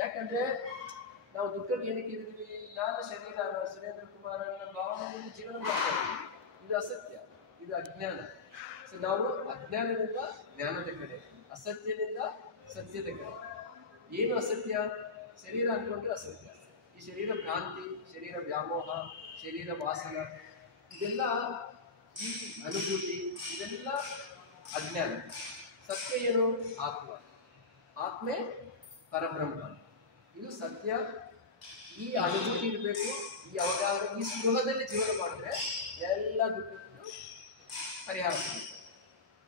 ಯಾಕಂದ್ರೆ ನಾವು ದುಃಖಕ್ಕೆ ಏನಕ್ಕೆ ಇರ್ತೀವಿ? ನಾನು ಶರೀರ ಸುರೇಂದ್ರ ಕುಮಾರ್ ಅನ್ನೋ ಭಾವನೆಯಲ್ಲಿ ಜೀವನ ಮಾಡ್ತಾ ಇದ್ದೀವಿ. ಇದು ಅಸತ್ಯ, ಇದು ಅಜ್ಞಾನ. ಸೊ ನಾವು ಅಜ್ಞಾನದಿಂದ ಜ್ಞಾನದ ಕಡೆ, ಅಸತ್ಯದಿಂದ ಸತ್ಯದ ಕಡೆ. ಏನು ಅಸತ್ಯ? ಶರೀರ ಅನ್ಕೊಂಡ್ರೆ ಅಸತ್ಯ. ಈ ಶರೀರ ಭ್ರಾಂತಿ, ಶರೀರ ವ್ಯಾಮೋಹ, ಶರೀರ ವಾಸನ, ಇದೆಲ್ಲ ಈ ಅನುಭೂತಿ, ಇದೆಲ್ಲ ಅಜ್ಞಾನ. ಸತ್ಯ ಏನು? ಆತ್ಮ. ಆತ್ಮೆ ಪರಬ್ರಹ್ಮ. ಇದು ಸತ್ಯ. ಈ ಅನುಭೂತಿ ಇರಬೇಕು, ಈ ಅವಗಾಹ, ಈ ಸ್ಪೃಹದಲ್ಲಿ ಜೀವನ ಮಾಡಿದ್ರೆ ಎಲ್ಲ ದುಃಖಕ್ಕೂ ಪರಿಹಾರ ಸಿಗುತ್ತೆ.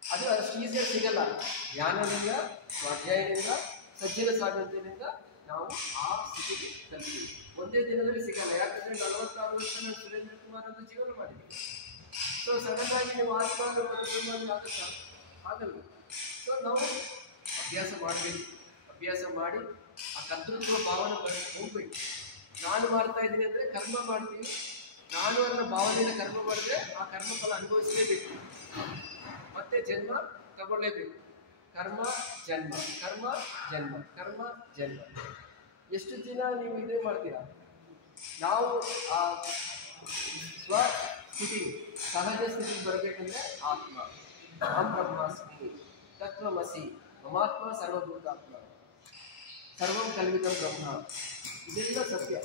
ಅದು ಅಷ್ಟು ಈಸಿಯಾಗಿ ಸಿಗಲ್ಲ. ಜ್ಞಾನದಿಂದ, ಸ್ವಾಧ್ಯಾಯದಿಂದ, ಸಜ್ಜನ ಸಾಧನೆಯಿಂದ ನಾವು ಆ ಸ್ಥಿತಿಗೆ ತಲುಪ್ತೀವಿ. ಒಂದೇ ದಿನದಲ್ಲಿ ಸಿಗಲ್ಲ. ಯಾಕಂದ್ರೆ 46 ವರ್ಷ ನಾನು ಸುರೇಂದ್ರ ಕುಮಾರ್ ಅಂತ ಜೀವನ ಮಾಡಿದ್ದೀನಿ. ಸೊ ಸಡನ್ ಆಗಿ ನೀವು ಆತ್ಮ ಆಗುತ್ತಾ? ಆಗಲ್ಲ. ಸೊ ನಾವು ಅಭ್ಯಾಸ ಮಾಡಬೇಕು. ಅಭ್ಯಾಸ ಮಾಡಿ ಆ ಕರ್ತೃತ್ವ ಭಾವನೆ ಹೋಗ್ಬೇಕು. ನಾನು ಮಾಡ್ತಾ ಇದ್ದೀನಿ ಅಂದರೆ ಕರ್ಮ ಮಾಡ್ತೀನಿ. ನಾನು ಅನ್ನೋ ಭಾವನೆಯಿಂದ ಕರ್ಮ ಮಾಡಿದ್ರೆ ಆ ಕರ್ಮಫಲ ಅನುಭವಿಸಲೇಬೇಕು. ಮತ್ತೆ ಜನ್ಮ ತಗೊಳ್ಳೇಬೇಕು. ಕರ್ಮ ಜನ್ಮ, ಕರ್ಮ ಜನ್ಮ, ಕರ್ಮ ಜನ್ಮ. ಎಷ್ಟು ದಿನ ನೀವು ಇದೇ ಮಾಡ್ತೀರಾ? ನಾವು ಆ ಸ್ವ ಸ್ಥಿತಿ, ಸಹಜ ಸ್ಥಿತಿಗೆ ಬರಬೇಕಂದ್ರೆ ಆತ್ಮ, ಅಹಂ ಬ್ರಹ್ಮಾಸ್ಮಿ, ತತ್ವಮಸಿ, ಮಮಾತ್ಮ ಸರ್ವಭೂತಾತ್ಮ, ಸರ್ವಂ ಕಲ್ವಿತಂ ಬ್ರಹ್ಮ. ಇದೆಲ್ಲ ಸತ್ಯ.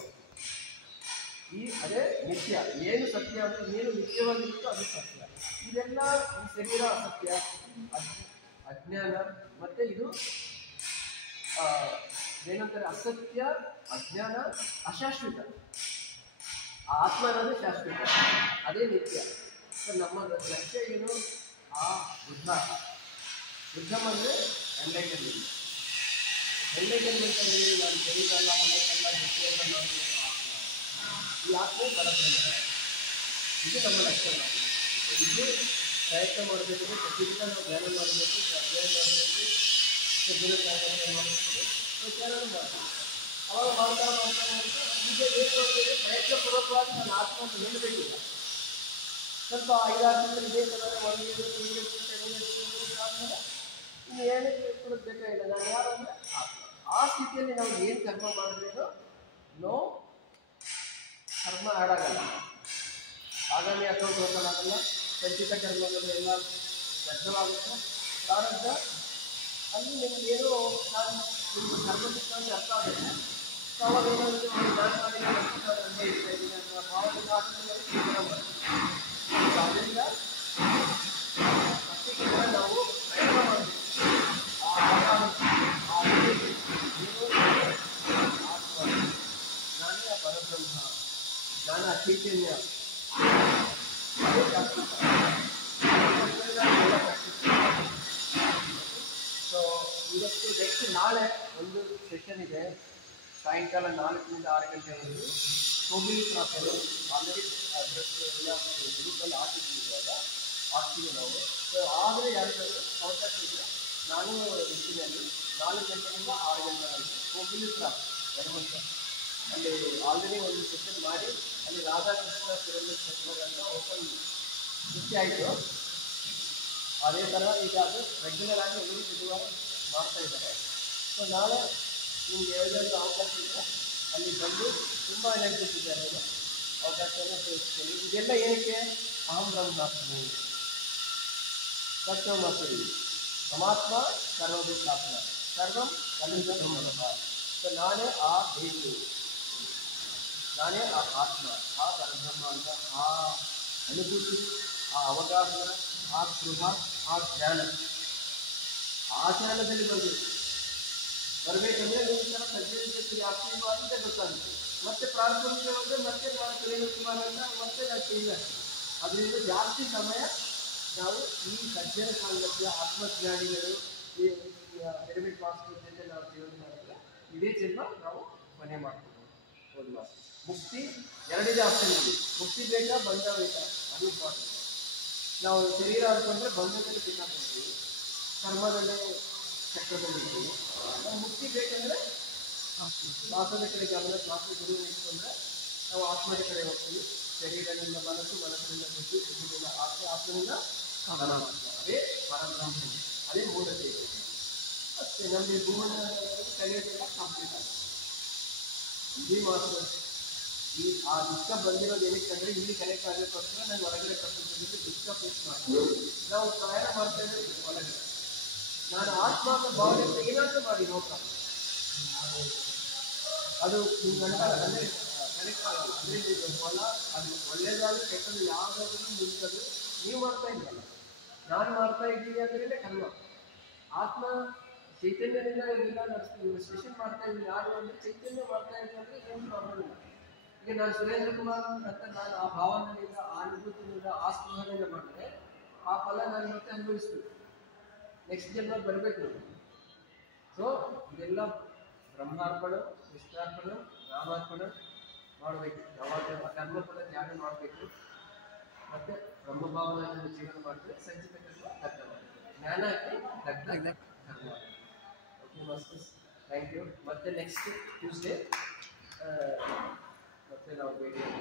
ಅದೇ ನಿತ್ಯ. ಏನು ಸತ್ಯ ಅಂದರೆ ಏನು ನಿತ್ಯವಾಗಿರುತ್ತೋ ಅದು ಸತ್ಯ. ಇದೆಲ್ಲ ಈ ಶರೀರ ಅಸತ್ಯ, ಅಜ್ಞಾನ, ಮತ್ತೆ ಇದು ಏನಂತಾರೆ ಅಸತ್ಯ, ಅಜ್ಞಾನ, ಅಶಾಶ್ವತ. ಆ ಆತ್ಮ ಅನ್ನೋದು ಶಾಶ್ವತ, ಅದೇ ನಿತ್ಯ. ಸೊ ನಮ್ಮ ಲಕ್ಷ್ಯ ಏನು? ಆ ಬುದ್ಧ. ಬುದ್ಧಂ ಅಂದರೆ ಎಂಲೈಟನ್ಮೆಂಟ್. ಎಂಲೈಟನ್ಮೆಂಟ್ ಅಂದರೆ ನಾನು ಶರೀರಲ್ಲ, ಮನೆಯಲ್ಲ, ನಿತ್ಯಲ್ಲ, ನಾವು ಈ ಆತ್ಮೆ ಪರಬ್ರಹ್ಮ. ಇದು ನಮ್ಮ ಲಕ್ಷ್ಯ. ಇದು ಪ್ರಯತ್ನ ಮಾಡಬೇಕು. ಪ್ರತಿದಿನ ನಾವು ಧ್ಯಾನ ಮಾಡಬೇಕು, ಅಧ್ಯಯನ ಮಾಡಬೇಕು, ಸಜ್ಜನ ಸಾಧನೆ ಮಾಡಬೇಕು, ವಿಚಾರ ಮಾಡಬೇಕು. ಅವಾಗ ಮಾಡ್ತಾ ಮಾಡ್ತಾ ಮಾಡ್ತಾ ಈಗ ಏನು ಮಾಡ್ತೇವೆ? ಪ್ರಯತ್ನಪೂರ್ವಕವಾಗಿ ನಾನು ಆತ್ಮ ಅಂತ ಹೇಳಬೇಕಿಲ್ಲ. ಸ್ವಲ್ಪ 5-6 ತಿಂಗಳು ಇದೇ ಥರ ಮಾಡಬೇಕು. ಆದಮೇಲೆ ಇನ್ನು ಏನಕ್ಕೆ ಕೊಡೋದು ಬೇಕಾಗಿಲ್ಲ. ನಾನು ಯಾರು ಅಂದರೆ ಆತ್ಮ. ಆ ಸ್ಥಿತಿಯಲ್ಲಿ ನಾವು ಏನು ಕರ್ಮ ಮಾಡಿದ್ರೇನೋ ನೋ ಕರ್ಮ ಹಾಳಾಗಲ್ಲ. ಆಗಾಮಿ ಅಕೌಂಟ್ ಓಪನ್ ಆಗಲ್ಲ. ಸಂಚಿತ ಕರ್ಮಗಳು ಎಲ್ಲ ದಗ್ಧವಾಗುತ್ತೆ. ಪ್ರಾರಬ್ಧ ಅಲ್ಲಿ ನಿಮ್ಗೆ ಏನೋ ನಾನು ನಿಮ್ಗೆ ಕರ್ಮ ಸಿಕ್ಕಾಗಿ ಅರ್ಥ ಆಗುತ್ತೆ. ಅವಾಗ ಏನಾದರೂ ನಾನು ಮಾಡಿ ಅನ್ವಯಿಸ್ತಾ ಇದ್ದೀನಿ ಅನ್ನೋ ಭಾವನೆಯಿಂದ ಆನಂದವಾಗಿ ಜೀವನ ಮಾಡ್ತೀವಿ. ಅದರಿಂದ ಪ್ರತಿದಿನ ನಾವು ಪ್ರಯತ್ನ ಮಾಡಬೇಕು. ನಾನೇ ಪರಬ್ರಹ್ಮ, ನಾನು ಚೈತನ್ಯ. ಸೊ ಇವತ್ತು ನೆಕ್ಸ್ಟ್ ನಾಳೆ ಒಂದು ಸೆಷನ್ ಇದೆ. ಸಾಯಂಕಾಲ 4ರಿಂದ 6 ಗಂಟೆವರೆಗೂ ಕೋಗಿಲಿ ಕ್ರಾಸರು ಆಲ್ರೆಡಿ ಎಲ್ಲ ಗ್ರೂಪಲ್ಲಿ ಹಾಕಿದ್ದೀವಿ. ಇವಾಗ ಹಾಕ್ತೀವಿ ನಾವು. ಸೊ ಆದರೆ ಯಾರಿಗಾದ್ರು ಅವಕಾಶ ಇದ್ದರೆ ನಾನು ಇರ್ತೀನಿ ಅಲ್ಲಿ 4 ಗಂಟೆಯಿಂದ 6 ಗಂಟೆವರೆಗೂ ಕೋಗಿಲಿ ಕ್ರಾಸ್ ಯಲಹಂಕ. ಅಲ್ಲಿ ಆಲ್ರೆಡಿ ಒಂದು ಸೆಷನ್ ಮಾಡಿ ಅಲ್ಲಿ ರಾಧಾಕೃಷ್ಣ ಸುರೇಂದ್ರ ಶಂಕರ್ ಅಂತ ಓಪನ್ ಸೃಷ್ಟಿ ಆಯಿತು. ಅದೇ ಥರ ಈಗ ಅದು ರೆಗ್ಯುಲರ್ ಆಗಿ ಎಲ್ಲರೂ ಬುಧವಾರ ಮಾಡ್ತಾ ಇದ್ದಾರೆ. ಸೊ ನಾಳೆ ನಿಮ್ಗೆ ಯಾವುದಾದ್ರು ಅವಕಾಶ ಇದ್ದರೆ ಅಲ್ಲಿ ಬಂದು ತುಂಬ ಎನರ್ಜಿಸ್ ಇದೆ ಅನ್ನೋದು ಅವಕಾಶವನ್ನು ಸೇರಿಸ್ತೀನಿ. ಇದೆಲ್ಲ ಏನಕ್ಕೆ? ಅಹಂ ಬ್ರಹ್ಮಾಸ್ಮಿ, ತತ್ವಮಸಿ, ಪರಮಾತ್ಮ ಸರ್ವಭೂತಾತ್ಮ, ಸರ್ವಂ ಕಲ್ವಿತಂ ಬ್ರಹ್ಮ. ಸೊ ನಾನೇ ಆ ದೇವರು, ನಾನೇ ಆ ಆತ್ಮ, ಆ ಪರಬ್ರಹ್ಮ ಅಂತ ಆ ಅನುಭೂತಿ, ಆ ಅವಗಾಹನ, ಆ ಸ್ಪೃಹ, ಆ ಜ್ಞಾನ, ಆ ಜ್ಞಾನದಲ್ಲಿ ಬರಬೇಕಂದ್ರೆ ನೀವು ಈ ಥರ ಸಜ್ಜನಿಗೆ ಆಶೀರ್ವಾದ ಗೊತ್ತಾಗುತ್ತೆ. ಮತ್ತೆ ಪ್ರಾಥಮಿಕವಾದರೆ ಮತ್ತೆ ನಾನು ಸುರೇಂದ್ರ ಕುಮಾರ್ ಅಂತ ಮತ್ತೆ ನಾನು ಚೇಂಜ್ ಆಗ್ತೀನಿ. ಅದರಿಂದ ಜಾಸ್ತಿ ಸಮಯ ನಾವು ಈ ಸಜ್ಜನ ಸಾಂಗತ್ಯ, ಆತ್ಮಜ್ಞಾನಿಗಳು, ಈ ಪಿರಮಿಡ್ ಮಾಸ್ಟರ್ ಜೊತೆ ನಾವು ಜೀವನ ಮಾಡಿದ್ರೆ ಇಡೀ ಜನ್ಮ ನಾವು ಮನೆ ಮಾಡ್ಕೋಬೋದು. ಒಂದು ಮಾತು ಮುಕ್ತಿ ಎರಡಿದೆ ಆಪ್ಷನ್ ಇದೆ. ಮುಕ್ತಿ ಬೇಕಾ, ಬಂಧ ಬೇಕಾ? ಅದು ಇಂಪಾರ್ಟೆಂಟ್. ನಾವು ಶರೀರ ಅಂದ್ಕೊಂಡ್ರೆ ಬಂಧದಲ್ಲಿ ಸಿಕ್ಕಾಕೊಳ್ತೀವಿ, ಕರ್ಮದಲ್ಲೇ ಚಕ್ರದಲ್ಲಿ ಇರ್ತೀವಿ. ನಾವು ಮುಕ್ತಿ ಬೇಕಂದರೆ ಶ್ವಾಸದ ಕಡೆ ಗಮನ, ಶ್ವಾಸ ಗುರು ಇಟ್ಕೊಂಡ್ರೆ ನಾವು ಆತ್ಮದ ಕಡೆ ಹೋಗ್ತೀವಿ. ಶರೀರದಿಂದ ಮನಸ್ಸು, ಮನಸ್ಸಿನಿಂದ ಬುದ್ಧಿ, ಬುದ್ಧಿಯಿಂದ ಆತ್ಮ, ಆತ್ಮದಿಂದ ಪರಮಾತ್ಮ. ಅದೇ ಪರಬ್ರಹ್ಮ, ಅದೇ ಮೂಲ ಚೈತನ್ಯ. ಅಷ್ಟೇ. ನಮಗೆ ಭೂಮನ ಕಲಿಯೋದೆಲ್ಲ ಕಂಪ್ಲೀಟ್ ಆಗುತ್ತೆ. ಇಲ್ಲಿ ಮಾತ್ರ ಆ ದುಃಖ ಬಂದಿರೋದು ಏನಕ್ಕಂದ್ರೆ ಇಲ್ಲಿ ಕನೆಕ್ಟ್ ಆಗಲಿಕ್ಕೋಸ್ಕರ ನಾನು ಹೊರಗಡೆ ಪ್ರಪಂಚದಲ್ಲಿ ದುಃಖ ಫೇಸ್ ಮಾಡ್ತೀನಿ. ನಾವು ಪ್ರಯಾಣ ಮಾಡ್ತಾ ಇದ್ದೀವಿ ಹೊರಗಡೆ. ನಾನು ಆತ್ಮ ಅಂತ ಭಾವನೆಯಿಂದ ಏನಾದರೂ ಮಾಡಿ ನೋಡ್ತಾ ಅದು ನಿಮ್ಗಂಟ ಅಂದರೆ ಕನೆಕ್ಟ್ ಆಗಲ್ಲ. ಅಂದರೆ ಇದು ಹೊಲ ಅದು ಒಳ್ಳೇದಾದ್ರೂ ಕೆಟ್ಟದ್ದು ಯಾವುದಾದ್ರೂ ನಿಲ್ಸೋದು ನೀವು ಮಾಡ್ತಾ ಇದ್ದಲ್ಲ, ನಾನು ಮಾಡ್ತಾ ಇದ್ದೀನಿ ಅಂದ್ರೆ ಕರ್ಮ. ಆತ್ಮ ಚೈತನ್ಯದಿಂದ ಇದೆಲ್ಲ ನಡೆಸ್ತೀವಿ, ಸೆಷನ್ ಮಾಡ್ತಾ ಇದ್ದೀನಿ ಯಾರು ಅಂದರೆ ಚೈತನ್ಯ ಮಾಡ್ತಾ ಇದ್ದೀನಿ ಅಂದರೆ ಏನು ಪ್ರಾಬ್ಲಮ್ ಇಲ್ಲ. ಈಗ ನಾನು ಸುರೇಂದ್ರ ಕುಮಾರ್ ಅಂತ ನಾನು ಆ ಭಾವನೆಯಿಂದ ಆ ಅನುಭೂತಿಯಿಂದ ಆ ಸ್ಪೃಹದಿಂದ ಮಾಡಿದ್ರೆ ಆ ಫಲ ನಾನು ಮತ್ತೆ ಅನುಭವಿಸ್ಬೇಕು, ನೆಕ್ಸ್ಟ್ ಜನ್ಮ ಬರಬೇಕು ನಾನು. ಸೊ ಇದೆಲ್ಲ ಬ್ರಹ್ಮಾರ್ಪಣ, ವಿಷ್ಣಾರ್ಪಣ, ರಾಮಾರ್ಪಣ ಮಾಡಬೇಕು. ಯಾವಾಗ ಕರ್ಮಫಲ ತ್ಯಾಗ ಮಾಡಬೇಕು, ಮತ್ತೆ ಬ್ರಹ್ಮಭಾವನೆಯನ್ನು ಜೀವನ ಮಾಡಿದ್ರೆ ಸಂಚಿತ ಕರ್ಮ ದಗ್ಧ ಮಾಡಬೇಕು, ಜ್ಞಾನಕ್ಕೆ ದಗ್ಧ ಕರ್ಮ. Okay masters, thank you. ಮತ್ತೆ ನೆಕ್ಸ್ಟ್ ಟ್ಯೂಸ್ಡೇ ಮತ್ತೆ ನಾವು ಭೇಟಿ